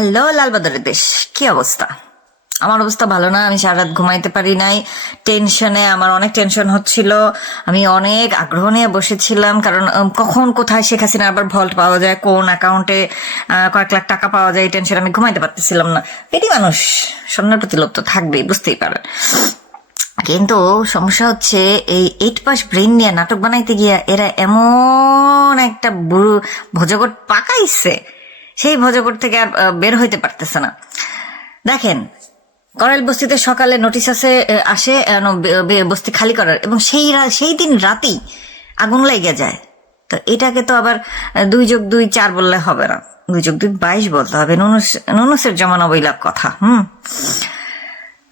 Hello, লালবাদরের দেশ, কি অবস্থা? আমার অবস্থা ভালো না, আমি সারা রাত ঘুমাইতে পারি নাই। টেনশনে আমার অনেক টেনশন হচ্ছিল। আমি অনেক আগ্রহ নিয়ে বসেছিলাম, কারণ কখন কোথায় শেখ হাসিনা আবার ভল্ট পাওয়া যায়, কোন অ্যাকাউন্টে কয়েক লাখ টাকা পাওয়া যায়, এই টেনশন আমি ঘুমাইতে পারতেছিলাম না। পেটি মানুষ, স্বর্ণের প্রতি লোভ তো থাকবেই, বুঝতেই পারেন। কিন্তু সমস্যা হচ্ছে, এই এইট পাস ব্রেন নিয়ে নাটক বানাইতে গিয়া এরা এমন একটা ভোজগট পাকাইছে। সেই ভোজগট থেকে আর বের হইতে পারতেছে না। দেখেন, করাইল বস্তিতে সকালে নোটিশ আসে আসে বস্তি খালি করার, এবং সেই সেই দিন রাতেই আগুন লেগে যায়। তো এটাকে তো আবার দুই যোগ দুই চার বললে হবে না। দুই যোগ দুই বাইশ বলতে হবে। নুনুস, নুনুসের জমানা বইলার কথা, হুম?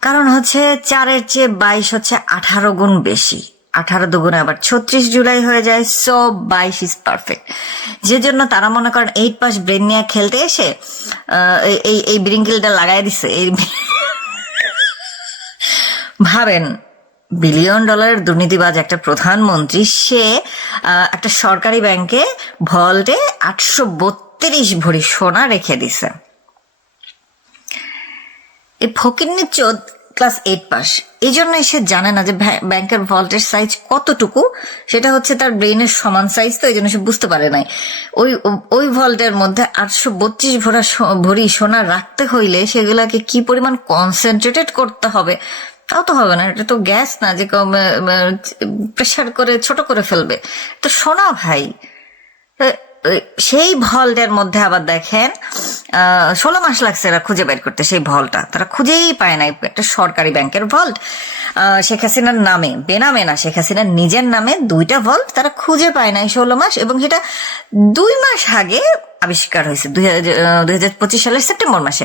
কারণ হচ্ছে চারের চেয়ে বাইশ হচ্ছে আঠারো গুণ বেশি। আঠারো দুগুণে আবার ছত্রিশ জুলাই হয়ে যায় সো বাইশ ইজ পারফেক্ট যে জন্য তারা মনে করেন এইট পাস ব্রেন নিয়ে খেলতে এসে এই- এই ব্রিঙ্কেলটা লাগাই দিছে। এই ভাবেন বিলিয়ন ডলারের দুর্নীতিবাজ একটা প্রধানমন্ত্রী, সে একটা সরকারি ব্যাংকে ভল্টে আটশো বত্রিশ ভরি সোনা রেখে দিছে। এই ফকিন্নি চোদ ক্লাস এইট পাস। এই জন্য সে জানে না যে ব্যাংকের ভল্টের সাইজ কতটুকু, সেটা হচ্ছে তার ব্রেনের সমান সাইজ তো এই জন্য সে বুঝতে পারে নাই। ওই ওই ভল্টের মধ্যে আটশো বত্রিশ ভরা ভরি সোনা রাখতে হইলে সেগুলাকে কি পরিমাণ কনসেন্ট্রেটেড করতে হবে, তাও তো হবে না। এটা তো গ্যাস না, যে প্রেশার করে ছোট করে ফেলবে। তো সোনা ভাই সেই ভল্টের মধ্যে আবার দেখেন ষোলো মাস লাগছে এরা খুঁজে বের করতে সেই ভল্টটা। তারা খুঁজেই পায় না একটা সরকারি ব্যাংকের ভল্ট। শেখ হাসিনার নামে, বেনামে না, শেখ হাসিনার নিজের নামে দুইটা ভল্ট তারা খুঁজে পায় না ষোলো মাস এবং সেটা দুই মাস আগে আবিষ্কার হয়েছে, দুই হাজার পঁচিশ সালের সেপ্টেম্বর মাসে।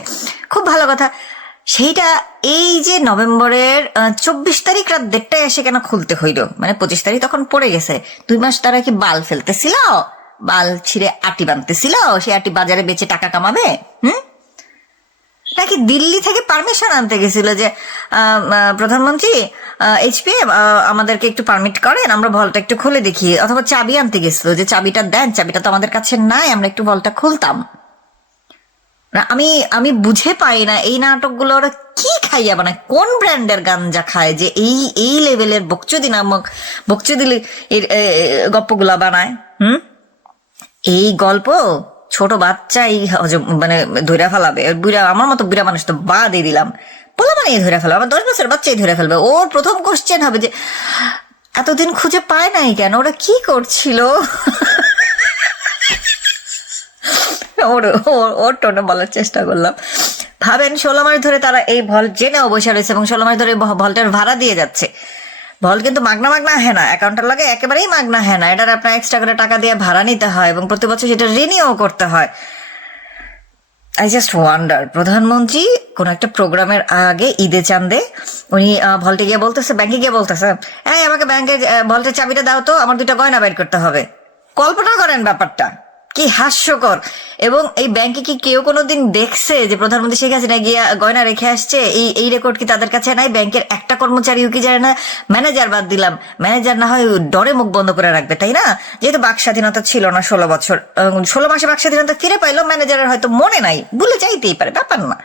খুব ভালো কথা। সেইটা এই যে নভেম্বরের চব্বিশ তারিখ রাত দেড়টায় এসে কেন খুলতে হইল? মানে পঁচিশ তারিখ তখন পড়ে গেছে। দুই মাস তারা কি বাল ফেলতেছিল? বাল ছিঁড়ে আটি বানতেছিল সে আটি বাজারে বেচে টাকা কামাবে হুম? নাকি দিল্লি থেকে পারমিশন আনতে গেছিল যে প্রধানমন্ত্রী এইচপি আমাদেরকে একটু পারমিট করেন আমরা ভলটা একটু খুলে দেখি। অথবা চাবি আনতে গেছিল যে চাবিটা দেন চাবিটা তো আমাদের কাছে নাই আমরা একটু ভলটা খুলতাম। আমি আমি বুঝে পাই না এই নাটকগুলো ওরা কি খাইয়া বানায়? কোন ব্র্যান্ডের গাঞ্জা খায় যে এই এই লেভেলের বকচুদি নামক বকচুদি এ, বানায় হুম? এই গল্প ছোট বাচ্চাই মানে ধরে ফেলাবে। বুড়া আমার মতো বুড়া মানুষ তো বা দিয়ে দিলাম। বলে মানে ধরে ফেলবে আমার দশ বছর বাচ্চাই ধরে ফেলবে। ওর প্রথম কোশ্চেন হবে যে, এতদিন খুঁজে পায় নাই কেন? ওরা কি করছিল? ওর ওর- টোনে বলার চেষ্টা করলাম। ভাবেন, ষোলো মাস ধরে তারা এই ভল জেনে অবসর রয়েছে এবং ষোলো মাস ধরে ভলটার ভাড়া দিয়ে যাচ্ছে। ভল কিন্তু মাগনা মাগনা হ্যাঁ না, অ্যাকাউন্টের লাগে একেবারেই মাগনা হ্যাঁ না। এটার আপনার এক্সট্রা করে টাকা দিয়ে ভাড়া নিতে হয় এবং প্রতি বছর সেটা রিনিউ করতে হয়। আই জাস্ট ওয়ান্ডার প্রধানমন্ত্রী কোন একটা প্রোগ্রামের আগে ঈদে চান্দে উনি ভল্টে গিয়ে বলতেছে ব্যাংকে গিয়ে বলতেছে হ্যাঁ আমাকে ব্যাংকে ভল্টের চাবিটা দাও তো, আমার দুইটা গয়না বের করতে হবে। কল্পনা করেন ব্যাপারটা। কি হাস্যকর। এবং এই ব্যাংকে কি কেউ কোনোদিন দেখছে যে প্রধানমন্ত্রী শেখ হাসিনা গিয়ে গয়না রেখে আসছে? এই এই রেকর্ড কি তাদের কাছে নাই? ব্যাংকের একটা কর্মচারীও কি জানে না? ম্যানেজার বাদ দিলাম। ম্যানেজার না হয় ডরে মুখ বন্ধ করে রাখবে তাই না? যেহেতু বাক স্বাধীনতা ছিল না ষোলো বছর ষোলো মাসে বাক স্বাধীনতা ফিরে পাইলো ম্যানেজারের হয়তো মনে নাই। ভুলে যাইতেই পারে ব্যাপার না।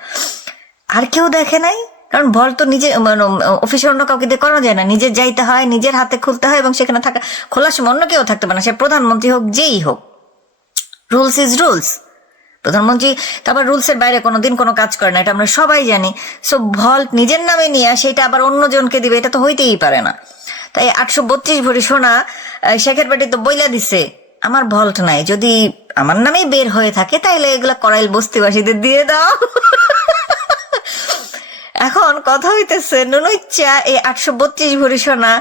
আর কেউ দেখে নাই? কারণ ভল তো নিজে মানে, অফিসে অন্য কাউকে দিয়ে করানো যায় না। নিজের যাইতে হয় নিজের হাতে খুলতে হয় এবং সেখানে থাকা খোলার সময় অন্য কেউ থাকতে পারে না। সে প্রধানমন্ত্রী হোক যেই হোক। রুলস ইজ রুলস প্রধানমন্ত্রী, তারপর রুলসের বাইরে কোনোদিন কোনো কাজ করে না, এটা আমরা সবাই জানি। সো ভল্ট নিজের নামে নিয়ে সেটা আবার অন্যজনকে দিবে, এটা তো হইতেই পারে না। তাই আটশো বত্রিশ ভরি সোনা শেখের বাড়ি তো বইলা দিছে, আমার ভল্ট নাই, যদি আমার নামেই বের হয়ে থাকে, তাইলে এগুলা করাইল বস্তিবাসীদের দিয়ে দাও। এখন কথা হইতেছে, নুনুইচ্ছা, এই আটশো বত্রিশ ভরি সোনা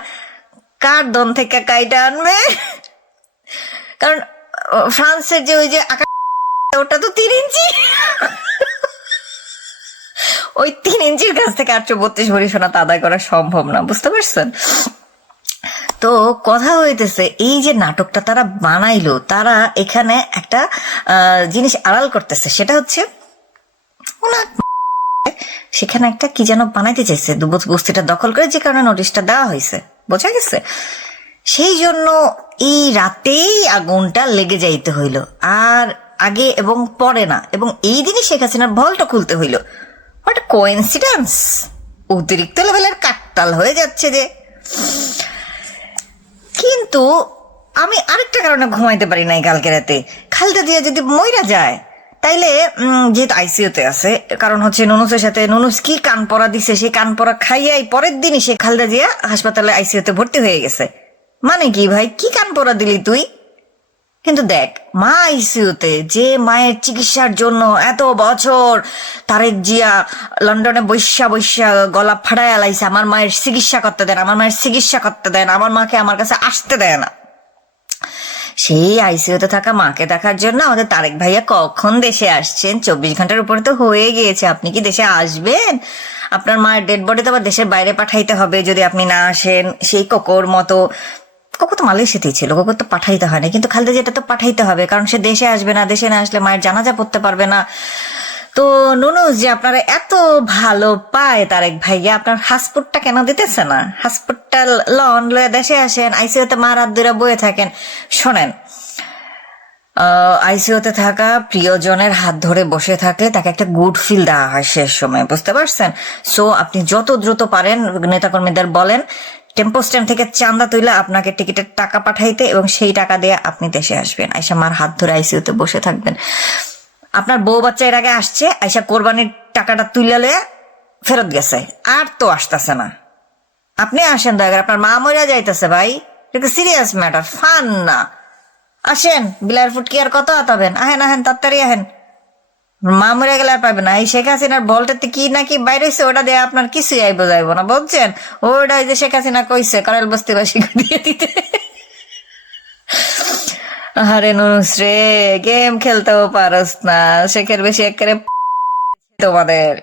কার দন থেকে কাইটা আনবে? কারণ ফ্রান্সের যে ওই যে আকাশ ওটা তো তিন ইঞ্চি। ওই তিন ইঞ্চির কাছ থেকে আটশো বত্রিশ ভরি সোনা আদায় করা সম্ভব না, বুঝতে পারছেন? তো কথা হইতেছে, এই যে নাটকটা তারা বানাইলো, তারা এখানে একটা জিনিস আড়াল করতেছে, সেটা হচ্ছে ওনার সেখানে একটা কি যেন বানাইতে চাইছে বস্তিটা দখল করে যে কারণে নোটিশটা দেওয়া হয়েছে বোঝা গেছে? সেই জন্য এই রাতেই আগুনটা লেগে যাইতে হইল। আর আগে এবং পরে না, এবং এই দিনই শেখ হাসিনার ভলটা খুলতে হইল। হোয়াট কোইন্সিডেন্স অতিরিক্ত লেভেলের কাকতাল হয়ে যাচ্ছে যে। কিন্তু আমি আরেকটা কারণে ঘুমাইতে পারি নাই কালকে রাতে। খালটা দিয়ে যদি মইরা যায়, তাইলে যেহেতু আইসিইউতে আছে, কারণ হচ্ছে নুনুসের সাথে নুনুস কি কান পরা দিছে সেই কান পরা খাইয়াই পরের দিনই সে খালদা জিয়া হাসপাতালে আইসিইউতে ভর্তি হয়ে গেছে। মানে কি ভাই? কি কান পরা দিলি তুই? কিন্তু দেখ, মা আইসিউতে যে মায়ের চিকিৎসার জন্য এত বছর তারেক জিয়া লন্ডনে বৈশা বৈশা গলা ফাড়ায় আলাইছে, আমার মায়ের চিকিৎসা করতে দেন, আমার মায়ের চিকিৎসা করতে দেন, আমার মাকে আমার কাছে আসতে দেয় না। সেই আইসিইউতে থাকা মাকে দেখার জন্য আমাদের তারেক ভাইয়া কখন দেশে আসছেন? চব্বিশ ঘণ্টার উপরে তো হয়ে গিয়েছে, আপনি কি দেশে আসবেন? আপনার মায়ের ডেড বডি তো আবার দেশের বাইরে পাঠাইতে হবে যদি আপনি না আসেন, সেই কোকোর মতো কোকো তো মালয়েশিয়াতেই ছিল কোকো তো পাঠাইতে হয় না কিন্তু খালদা যেটা তো পাঠাইতে হবে, কারণ সে দেশে আসবে না, দেশে না আসলে মায়ের জানাজা পড়তে পারবে না। তো নুনুজ যে আপনারা এত ভালো পায় তারেক ভাইয়া, আপনার হাসপুটটা কেন দিতেছে না? হাসপুটটা লন লয়ে দেশে আসেন আইসিওতে মা রাত দুরা বয়ে থাকেন। শোনেন আইসিওতে থাকা প্রিয়জনের হাত ধরে বসে থাকলে তাকে একটা গুড ফিল দেওয়া হয় শেষ সময়, বুঝতে পারছেন? সো আপনি যত দ্রুত পারেন, নেতাকর্মীদের বলেন টেম্পো স্ট্যান্ড থেকে চান্দা তুইলে আপনাকে টিকিটের টাকা পাঠাইতে এবং সেই টাকা দিয়ে আপনি দেশে আসবেন। আইসা মার হাত ধরে আইসিউতে বসে থাকবেন। আপনার বউ বাচ্চা এর আগে আসছে, আইসা কোরবানির টাকাটা তুইলে ফেরত গেছে। আর তো আসতেছে না। আপনি আসেন দয়া করে, আপনার মা মরিয়া যাইতেছে ভাই। এটা সিরিয়াস ম্যাটার ফান না। আসেন বিলার ফুট কি আর কত আতাবেন। আহেন আহেন, তাড়াতাড়ি আহেন। মা মরে গেলে আর পাবে না। এই শেখ হাসিনার বলটাতে কি নাকি বাইরে হয়েছে ওটা দিয়ে আপনার কিছুই আইব যাইব না বলছেন ওটা যে শেখ হাসিনা কইছে করাল বস্তিবাসী দিয়ে দিতে। আরে নুনুস রে, গেম খেলতেও পারস না। শেখের বেশি একেবারে তোমাদের।